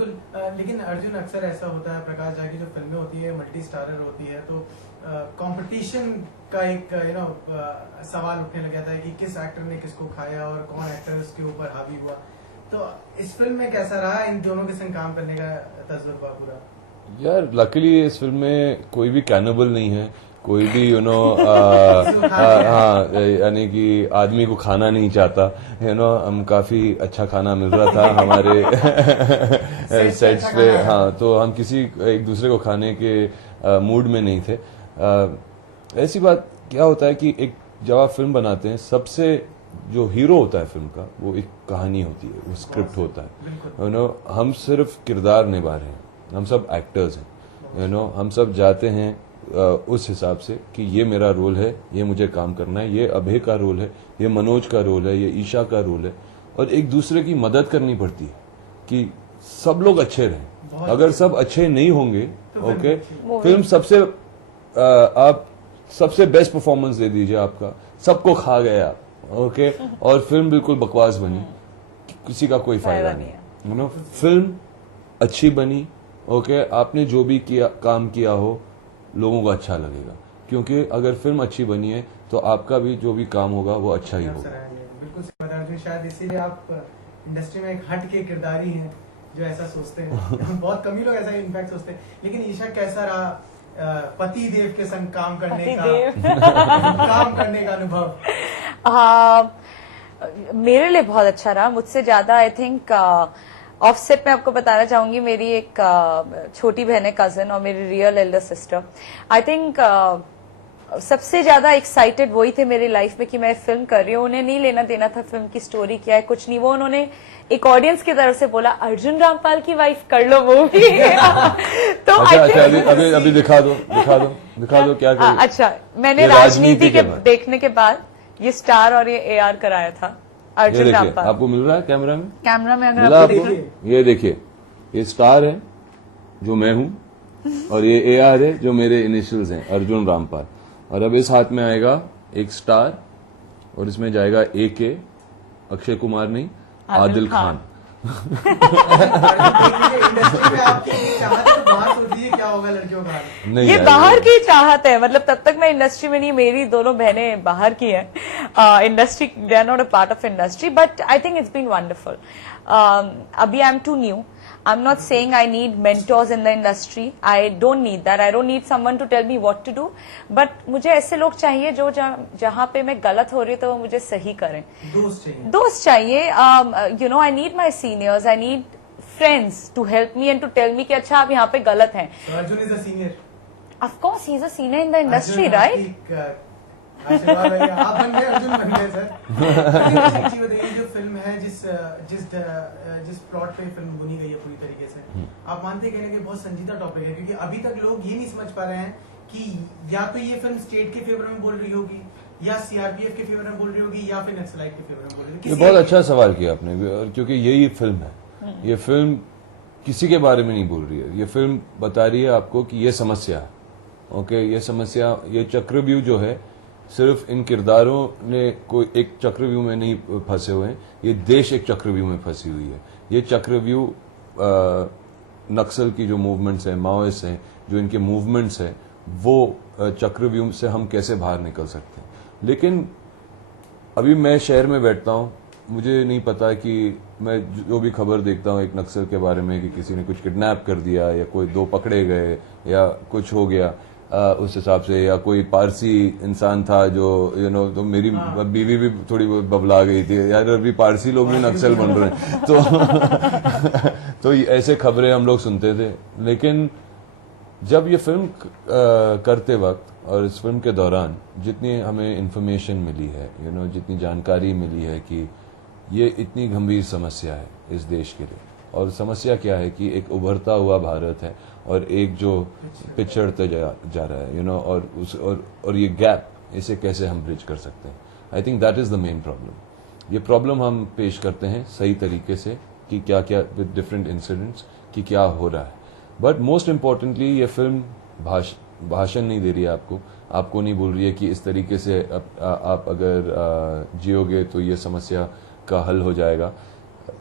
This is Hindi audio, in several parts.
लेकिन अर्जुन अक्सर ऐसा होता है, प्रकाश झा की जो फिल्में होती है मल्टी स्टारर होती है, तो कंपटीशन का एक सवाल उठने लग जाता है कि किस एक्टर ने किसको खाया और कौन एक्टर उसके ऊपर हावी हुआ। तो इस फिल्म में कैसा रहा इन दोनों के संग काम करने का तजुर्बा पूरा? यार लकीली इस फिल्म में कोई भी कैनिबल नहीं है, कोई भी हाँ यानी कि आदमी को खाना नहीं चाहता, हम काफी अच्छा खाना मिल रहा था हमारे सेट्स पे। हाँ, तो हम किसी एक दूसरे को खाने के मूड में नहीं थे। ऐसी बात क्या होता है कि एक जब आप फिल्म बनाते हैं, सबसे जो हीरो होता है फिल्म का वो एक कहानी होती है, वो स्क्रिप्ट होता है। हम सिर्फ किरदार निभा रहे हैं, हम सब एक्टर्स हैं। हम सब जाते हैं उस हिसाब से कि ये मेरा रोल है, ये मुझे काम करना है, ये अभय का रोल है, ये मनोज का रोल है, ये ईशा का रोल है, और एक दूसरे की मदद करनी पड़ती है कि सब लोग अच्छे रहें। अगर सब अच्छे नहीं होंगे ओके, फिल्म सबसे आप सबसे बेस्ट परफॉर्मेंस दे दीजिए, आपका सबको खा गए आप ओके, और फिल्म बिल्कुल बकवास बनी, किसी का कोई फायदा नहीं। फिल्म अच्छी बनी ओके, आपने जो भी किया काम किया हो लोगों को अच्छा लगेगा, क्योंकि अगर फिल्म अच्छी बनी है तो आपका भी जो भी काम होगा वो अच्छा ही होगा। बिल्कुल सही बता रहे, शायद इसीलिए आप इंडस्ट्री में एक हट के किरदारी हैं जो ऐसा सोचते हैं। बहुत कम ही लोग ऐसा इनफैक्ट सोचते हैं। लेकिन ईशा कैसा रहा पति देव के संग काम करने का अनुभव? मेरे लिए बहुत अच्छा रहा, मुझसे ज्यादा आई थिंक ऑफसेट में आपको बताना चाहूंगी, मेरी एक छोटी बहन है, कजन, और मेरी real Elder sister. I think सबसे ज्यादा एक्साइटेड वही थे मेरी लाइफ में कि मैं फिल्म कर रही हूँ। उन्हें नहीं लेना देना था फिल्म की स्टोरी क्या है, कुछ नहीं। वो उन्होंने एक ऑडियंस की तरफ से बोला अर्जुन रामपाल की वाइफ कर लो मूवी। तो अच्छा, अभी दिखा दो क्या कर। अच्छा, मैंने राजनीति के देखने के बाद ये स्टार और ये AR कराया था अर्जुन रामपाल। आपको मिल रहा है कैमरा में अगर आपको ये देखिए, ये स्टार है जो मैं हूं, और ये AR है जो मेरे इनिशियल्स हैं, अर्जुन रामपाल। और अब इस हाथ में आएगा एक स्टार और इसमें जाएगा AK, अक्षय कुमार नहीं, आदिल खान। ये बाहर की चाहत है, मतलब तब तक मैं इंडस्ट्री में नहीं, मेरी दोनों बहनें बाहर की हैं। Industry, they are not a part of industry, but I think it's been wonderful. अभी I am too new, I'm not saying I need mentors in the industry. I don't need that. I don't need someone to tell me what to do. But मुझे ऐसे लोग चाहिए जो जहाँ पे मैं गलत हो रही हूँ तो वो मुझे सही करें। दोस्त चाहिए। You know, I need my seniors. I need friends to help me and to tell me कि अच्छा आप यहाँ पे गलत हैं। So Arjun is a senior. Of course, he is a senior in the industry, right? आप बन गए, अर्जुन बन गए सर। अच्छी बताइए, जो फिल्म है जिस प्लॉट पे फिल्म बुनी गई है पूरी तरीके से, आप मानते हैं कि बहुत संजीदा टॉपिक है, क्योंकि अभी तक लोग ये नहीं समझ पा रहे हैं कि या तो ये फिल्म स्टेट के फेवर में बोल रही होगी, या CRPF के फेवर में बोल रही होगी, या फिर नक्सलाइट के फेवर में बोल रही होगी। ये बहुत अच्छा सवाल किया आपने, क्योंकि यही फिल्म है। ये फिल्म किसी के बारे में नहीं बोल रही है, ये फिल्म बता रही है आपको कि ये समस्या है ओके। ये समस्या, ये चक्रव्यूह जो है, सिर्फ इन किरदारों ने कोई एक चक्रव्यूह में नहीं फंसे हुए हैं, ये देश एक चक्रव्यूह में फंसी हुई है। ये चक्रव्यूह नक्सल की जो मूवमेंट्स हैं, माओइस्ट हैं, जो इनके मूवमेंट्स हैं, वो चक्रव्यूह से हम कैसे बाहर निकल सकते हैं। लेकिन अभी मैं शहर में बैठता हूँ, मुझे नहीं पता कि मैं जो भी खबर देखता हूँ एक नक्सल के बारे में कि किसी ने कुछ किडनैप कर दिया, या कोई 2 पकड़े गए, या कुछ हो गया उस हिसाब से, या कोई पारसी इंसान था जो तो मेरी बीवी भी थोड़ी बबला गई थी, यार अभी पारसी लोग भी नक्सल बन रहे हैं। तो ऐसे खबरें हम लोग सुनते थे। लेकिन जब ये फिल्म करते वक्त और इस फिल्म के दौरान जितनी हमें इंफॉर्मेशन मिली है, जितनी जानकारी मिली है कि ये इतनी गंभीर समस्या है इस देश के लिए, और समस्या क्या है कि एक उभरता हुआ भारत है और एक जो पिछड़ते जा रहा है, और ये गैप, इसे कैसे हम ब्रिज कर सकते हैं। I think that is the main problem. ये प्रॉब्लम हम पेश करते हैं सही तरीके से कि क्या क्या विद डिफरेंट इंसिडेंट्स कि क्या हो रहा है, बट मोस्ट इम्पोर्टेंटली ये फिल्म भाषण नहीं दे रही है आपको नहीं बोल रही है कि इस तरीके से आप अगर जियोगे तो ये समस्या का हल हो जाएगा।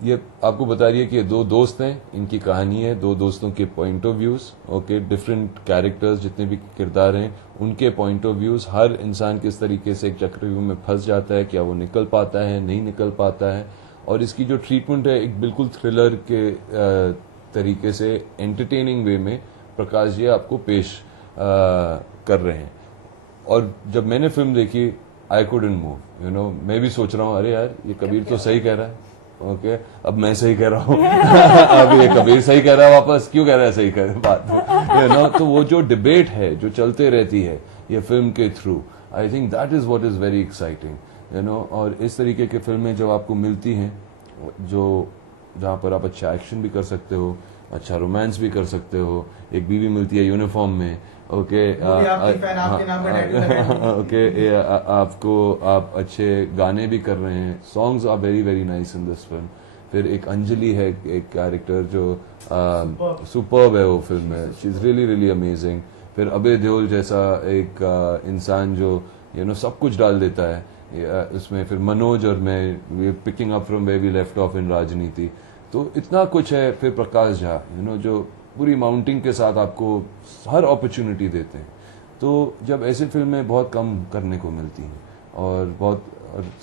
ये आपको बता रही है कि ये दो दोस्त हैं, इनकी कहानी है, दो दोस्तों के point of views, okay, different characters, जितने भी किरदार हैं उनके पॉइंट ऑफ व्यूज, हर इंसान किस तरीके से एक चक्रव्यूह में फंस जाता है, क्या वो निकल पाता है, नहीं निकल पाता है, और इसकी जो ट्रीटमेंट है एक बिल्कुल थ्रिलर के तरीके से एंटरटेनिंग वे में प्रकाश जी आपको पेश कर रहे हैं। और जब मैंने फिल्म देखी I couldn't move, you know, मैं भी सोच रहा हूँ अरे यार ये कबीर तो सही कह रहा है, ओके, अब मैं सही कह रहा हूँ अब ये कबीर सही कह रहा है, वापस क्यों कह रहा है सही कह बात, यू नो। तो वो जो डिबेट है जो चलते रहती है ये फिल्म के through, I think that is what is very exciting, you know. और इस तरीके की फिल्में जब आपको मिलती हैं जो जहाँ पर आप अच्छा एक्शन भी कर सकते हो, अच्छा रोमांस भी कर सकते हो, एक बीवी मिलती है यूनिफॉर्म में, ओके, ओके, आपको आप अच्छे गाने भी कर रहे हैं, songs are very very nice in this film. फिर एक अंजलि है, एक कैरेक्टर जो सुपर्ब है वो फिल्म में, she is really really amazing. फिर अभय देओल जैसा एक इंसान जो यू नो सब कुछ डाल देता है उसमें। फिर मनोज और मैं picking up from where we left off in राजनीति, तो इतना कुछ है। फिर प्रकाश झा, यू नो, जो पूरी माउंटिंग के साथ आपको हर अपॉर्चुनिटी देते हैं। तो जब ऐसी फिल्में बहुत कम करने को मिलती हैं और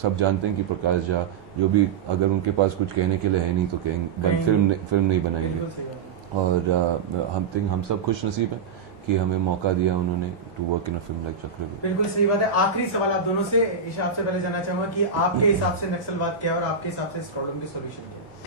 सब जानते हैं कि प्रकाश झा जो भी अगर उनके पास कुछ कहने के लिए है नहीं तो कहेंगे फिल्म नहीं बनाएंगे। और हम सब खुश नसीब हैं कि हमें मौका दिया उन्होंने to work in a film like Chakravyuh. बिल्कुल सही बात है। आखिरी सवाल आप दोनों से, ईशा आपसे पहले जानना चाहूंगा कि आपके हिसाब से नक्सलवाद क्या है और आपके हिसाब से इस प्रॉब्लम की सोल्यूशन क्या है?